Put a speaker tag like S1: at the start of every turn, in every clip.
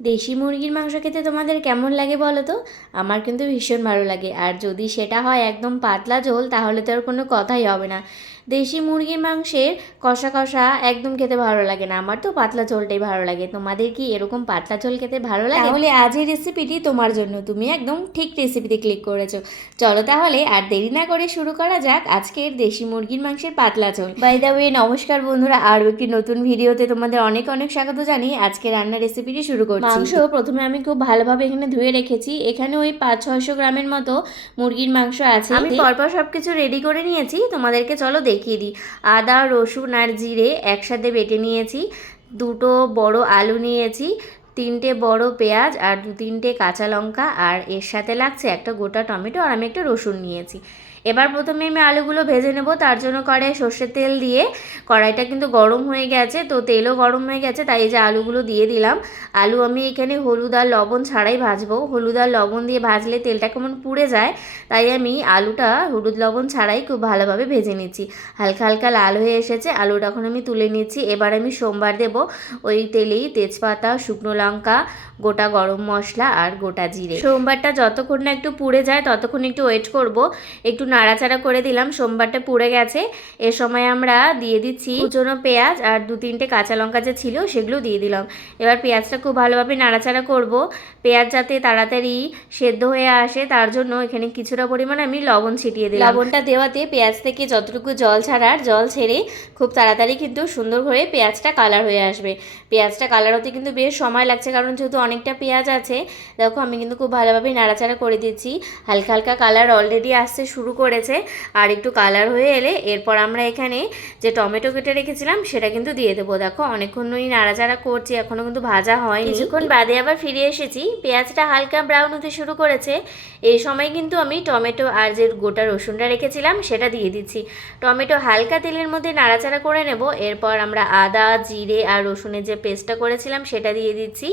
S1: দেশি মুরগির মাংস খেতে তোমাদের কেমন লাগে বলো তো? আমার কিন্তু ভীষণ ভালো লাগে। আর যদি সেটা হয় একদম পাতলা ঝোল, তাহলে তো আর কোনো কথাই হবে না। দেশি মুরগির মাংসের কষা কষা একদম খেতে ভালো লাগে না। আমার তো পাতলা ঝোলটাই ভালো লাগে। তোমাদের কি এরকম পাতলা ঝোল খেতে ভালো লাগে? তাহলে আজ এই রেসিপিটি তোমার জন্য। তুমি একদম ঠিক রেসিপিতে ক্লিক করেছ। চলো তাহলে আর দেরি না করে শুরু করা যাক আজকের দেশি মুরগির মাংসের পাতলা ঝোল। বাই দ্য ওয়ে নমস্কার বন্ধুরা। আরও একটি নতুন ভিডিওতে তোমাদের অনেক অনেক স্বাগত জানি আজকে রান্নার রেসিপিটি শুরু করছি। মাংস প্রথমে আমি খুব ভালোভাবে এখানে ধুয়ে রেখেছি। এখানে ওই পাঁচ ছয়শো গ্রামের মতো মুরগির মাংস আছে। আমি পরপর সব কিছু রেডি করে নিয়েছি। তোমাদেরকে চলো দেখিয়ে দিই। আদা, রসুন আর জিরে একসাথে বেটে নিয়েছি। দুটো বড় আলু নিয়েছি, তিনটে বড় পেঁয়াজ আর দু তিনটে কাঁচা লঙ্কা। আর এর সাথে লাগছে একটা গোটা টমেটো আর আমি একটা রসুন নিয়েছি। এবার প্রথমে আমি আলুগুলো ভেজে নেব, তার জন্য কড়াই সর্ষের তেল দিয়ে। কড়াইটা কিন্তু গরম হয়ে গেছে, তো তেলও গরম হয়ে গেছে, তাই এই যে আলুগুলো দিয়ে দিলাম। আলু আমি এখানে হলুদ আর লবণ ছাড়াই ভাজবো। হলুদ আর লবণ দিয়ে ভাজলে তেলটা কেমন পুড়ে যায়, তাই আমি আলুটা হলুদ লবণ ছাড়াই খুব ভালোভাবে ভেজে নিচ্ছি। হালকা হালকা লাল হয়ে এসেছে, আলুটা এখন আমি তুলে নিচ্ছি। এবার আমি সোমবার দেব ওই তেলেই তেজপাতা, শুকনো লঙ্কা, গোটা গরম মশলা আর গোটা জিরে। সোমবারটা যতক্ষণ না একটু পুড়ে যায়, ততক্ষণ একটু ওয়েট করব। একটু নাড়াচাড়া করে দিলাম, সোমবারটা পুড়ে গেছে। এ সময় আমরা দিয়ে দিচ্ছি কুচনো পেঁয়াজ আর দু তিনটে কাঁচা লঙ্কা যে ছিল সেগুলো দিয়ে দিলাম। এবার পেঁয়াজটা খুব ভালোভাবে নাড়াচাড়া করব। পেঁয়াজ যাতে তাড়াতাড়ি সেদ্ধ হয়ে আসে, তার জন্য এখানে কিছুটা পরিমাণ আমি লবণ ছিটিয়ে দিলাম। লবণটা দেওয়াতে পেঁয়াজ থেকে যতটুকু জল ছাড়ার জল ছেড়ে খুব তাড়াতাড়ি কিন্তু সুন্দর করে পেঁয়াজটা কালার হয়ে আসবে। পেঁয়াজটা কালার হতে কিন্তু বেশ সময় লাগছে, কারণ যেহেতু অনেকটা পেঁয়াজ আছে, দেখো আমি কিন্তু খুব ভালোভাবে নাড়াচাড়া করে দিচ্ছি। হালকা হালকা কালার অলরেডি আসতে শুরু করেছে। আর একটু কালার হয়ে এলে এরপর আমরা এখানে যে টমেটো কেটে রেখেছিলাম, সেটা কিন্তু দিয়ে দেবো। দেখো, অনেকক্ষণই নাড়াচাড়া করছি এখনও কিন্তু ভাজা হয়নি। কিছুক্ষণ বাদে আবার ফিরে এসেছি। পেঁয়াজটা হালকা ব্রাউন হতে শুরু করেছে। এই সময় কিন্তু আমি টমেটো আর যে গোটা রসুনটা রেখেছিলাম, সেটা দিয়ে দিচ্ছি। টমেটো হালকা তেলের মধ্যে নাড়াচাড়া করে নেব। এরপর আমরা আদা, জিরে আর রসুনের যে পেস্টটা করেছিলাম, সেটা দিয়ে দিচ্ছি।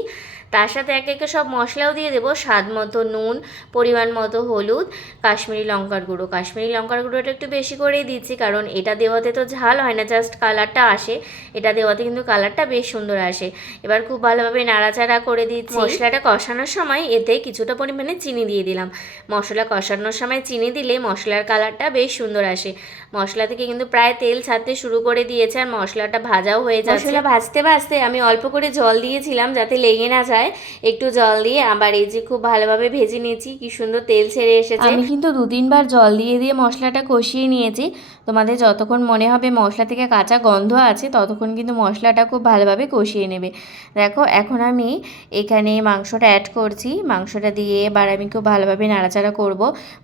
S1: তার সাথে একে একে সব মশলাও দিয়ে দেবো। স্বাদ মতো নুন পরিমাণ মতো হলুদ কাশ্মীরি লঙ্কার গুঁড়ো। কাশ্মীরি লঙ্কার গুঁড়োটা একটু বেশি করেই দিচ্ছি কারণ এটা দেওয়াতে তো ঝাল হয় না জাস্ট কালারটা আসে। এটা দেওয়াতে কিন্তু কালারটা বেশ সুন্দর আসে। এবার খুব ভালোভাবে নাড়াচাড়া করে দিচ্ছি। মশলাটা কষানোর সময় এতে কিছুটা পরিমাণে চিনি দিয়ে দিলাম। মশলা কষানোর সময় চিনি দিলে মশলার কালারটা বেশ সুন্দর আসে। মশলা থেকে কিন্তু প্রায় তেল ছাড়তে শুরু করে দিয়েছে আর মশলাটা ভাজাও হয়ে যাচ্ছে। মশলা ভাজতে ভাজতে আমি অল্প করে জল দিয়েছিলাম যাতে লেগে না যায়। একটু জল দিয়ে আবার এই যে খুব ভালোভাবে ভেজে নিয়েছি কি সুন্দর তেল ছেড়ে এসেছে। আমি কিন্তু দু তিনবার জল দিয়ে দিয়ে মশলাটা কষিয়ে নিয়েছি। তোমাদের যতক্ষণ মনে হবে মশলা থেকে কাঁচা গন্ধ আছে ততক্ষণ কিন্তু মশলাটা খুব ভালোভাবে কষিয়ে নেবে। দেখো এখন আমি এখানে মাংসটা অ্যাড করছি। মাংসটা দিয়ে এবার আমি খুব ভালোভাবে নাড়াচাড়া করব।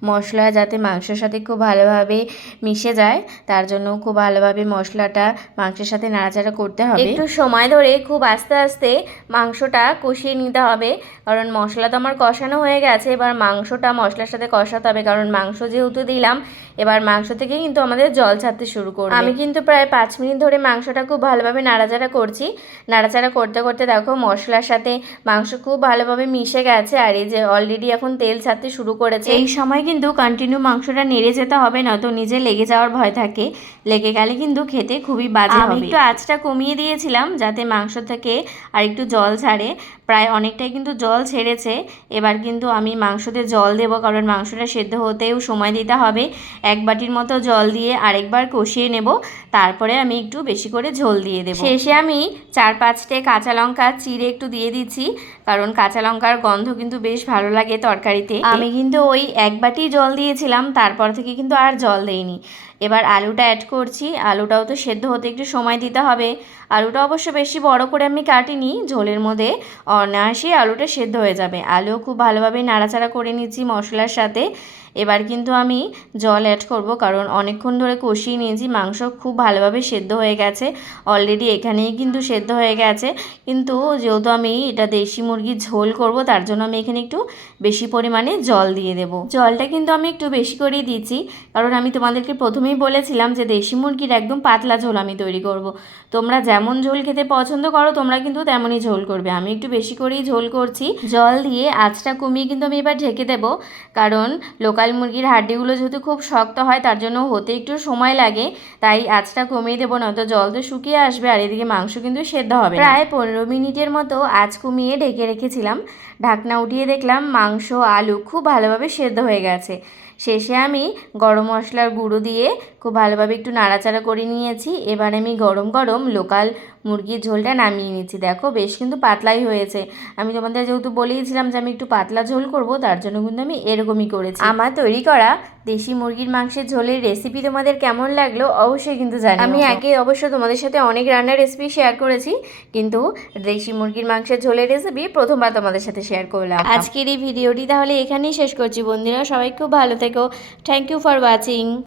S1: মশলা যাতে মাংসের সাথে খুব ভালোভাবে মিশে যায় তার জন্য খুব ভালোভাবে মশলাটা মাংসের সাথে নাড়াচাড়া করতে হবে। একটু সময় ধরে খুব আস্তে আস্তে মাংসটা কষিয়ে নিতে হবে। কারণ মশলা তো আমার কষানো হয়ে গেছে এবার মাংসটা মশলার সাথে কষাতে হবে। কারণ মাংস যেহেতু দিলাম এবার মাংস থেকে কিন্তু আমাদের জল ছাড়তে শুরু করবে। আমি কিন্তু প্রায় পাঁচ মিনিট ধরে মাংসটা খুব ভালোভাবে নাড়াচাড়া করছি। নাড়াচাড়া করতে করতে দেখো মশলার সাথে মাংস খুব ভালোভাবে মিশে গেছে আর এই যে অলরেডি এখন তেল ছাড়তে শুরু করেছে। এই সময় কিন্তু কন্টিনিউ মাংসটা নেড়ে যেতে হবে নয়তো নিজে লেগে যাওয়ার ভয় থাকে। লেগে গেলে কিন্তু খেতে খুবই বাজে আমি একটু আঁচটা কমিয়ে দিয়েছিলাম যাতে মাংস থেকে আর একটু জল ছাড়ে। প্রায় অনেকটাই কিন্তু জল ছেড়েছে। এবার কিন্তু আমি মাংসতে জল দেবো, কারণ মাংসটা সেদ্ধ হতেও সময় দিতে হবে। এক বাটির মতো জল দিয়ে আরেকবার কষিয়ে নেব। তারপরে আমি একটু বেশি করে ঝোল দিয়ে দেবো। শেষে আমি চার পাঁচটে কাঁচা লঙ্কা চিড়ে একটু দিয়ে দিচ্ছি, কারণ কাঁচা লঙ্কার গন্ধ কিন্তু বেশ ভালো লাগে তরকারিতে। আমি কিন্তু ওই এক বাটি জল দিয়েছিলাম, তারপর থেকে কিন্তু আর জল দেইনি। এবার আলুটা অ্যাড করছি। আলুটাও তো সেদ্ধ হতে একটু সময় দিতে হবে। আলুটা অবশ্য বেশি বড় করে আমি কাটিনি, ঝোলের মধ্যে। অনায়াসেই আলুটা সেদ্ধ হয়ে যাবে। আলুও খুব ভালোভাবে নাড়াচাড়া করে নিচ্ছি মশলার সাথে। এবার কিন্তু আমি জল অ্যাড করব, কারণ অনেকক্ষণ ধরে কষিয়ে নিয়েছি। মাংস খুব ভালোভাবে সেদ্ধ হয়ে গেছে। অলরেডি এখানেই কিন্তু সেদ্ধ হয়ে গেছে। কিন্তু যেহেতু আমি এটা দেশি মুরগির ঝোল করব, তার জন্য আমি এখানে একটু বেশি পরিমাণে জল দিয়ে দেব। জলটা কিন্তু আমি একটু বেশি করেই দিচ্ছি, কারণ আমি তোমাদেরকে প্রথমে প্রথমেই বলেছিলাম যে দেশি মুরগির একদম পাতলা ঝোল আমি তৈরি করব। তোমরা যেমন ঝোল খেতে পছন্দ করো, তোমরা কিন্তু তেমনই ঝোল করবে। আমি একটু বেশি করেই ঝোল করছি। জল দিয়ে আঁচটা কমিয়ে কিন্তু আমি এবার ঢেকে দেব। কারণ লোকাল মুরগির হাড্ডিগুলো যেহেতু খুব শক্ত হয়, তার জন্য হতে একটু সময় লাগে। তাই আঁচটা কমিয়ে দেবো না তো জল তো শুকিয়ে আসবে আর এদিকে মাংস কিন্তু সেদ্ধ হবে প্রায় পনেরো মিনিটের মতো আঁচ কমিয়ে ঢেকে রেখেছিলাম। ঢাকনা উঠিয়ে দেখলাম মাংস, আলু খুব ভালোভাবে সেদ্ধ হয়ে গেছে। শেষে আমি গরম মশলার গুঁড়ো দিয়ে খুব ভালোভাবে একটু নাড়াচাড়া করে নিয়েছি। এবার আমি গরম গরম লোকাল মুরগির ঝোলটা নামিয়ে নিয়েছি দেখো বেশ কিন্তু পাতলাই হয়েছে। আমি তোমাদের যেহেতু বলেইছিলাম যে আমি একটু পাতলা ঝোল করব, তার জন্য কিন্তু আমি এরকমই করেছি। আমার তৈরি করা দেশি মুরগির মাংসের ঝোলের রেসিপি তোমাদের কেমন লাগল অবশ্যই কিন্তু জানি আমি আগে অবশ্য তোমাদের সাথে অনেক রান্নার রেসিপি শেয়ার করেছি কিন্তু দেশি মুরগির মাংসের ঝোলের রেসিপি প্রথমবার তোমাদের সাথে শেয়ার করলাম। আজকের এই ভিডিওটি তাহলে এখানেই শেষ করছি বন্ধুরা সবাই খুব ভালো থেকো। Thank you for watching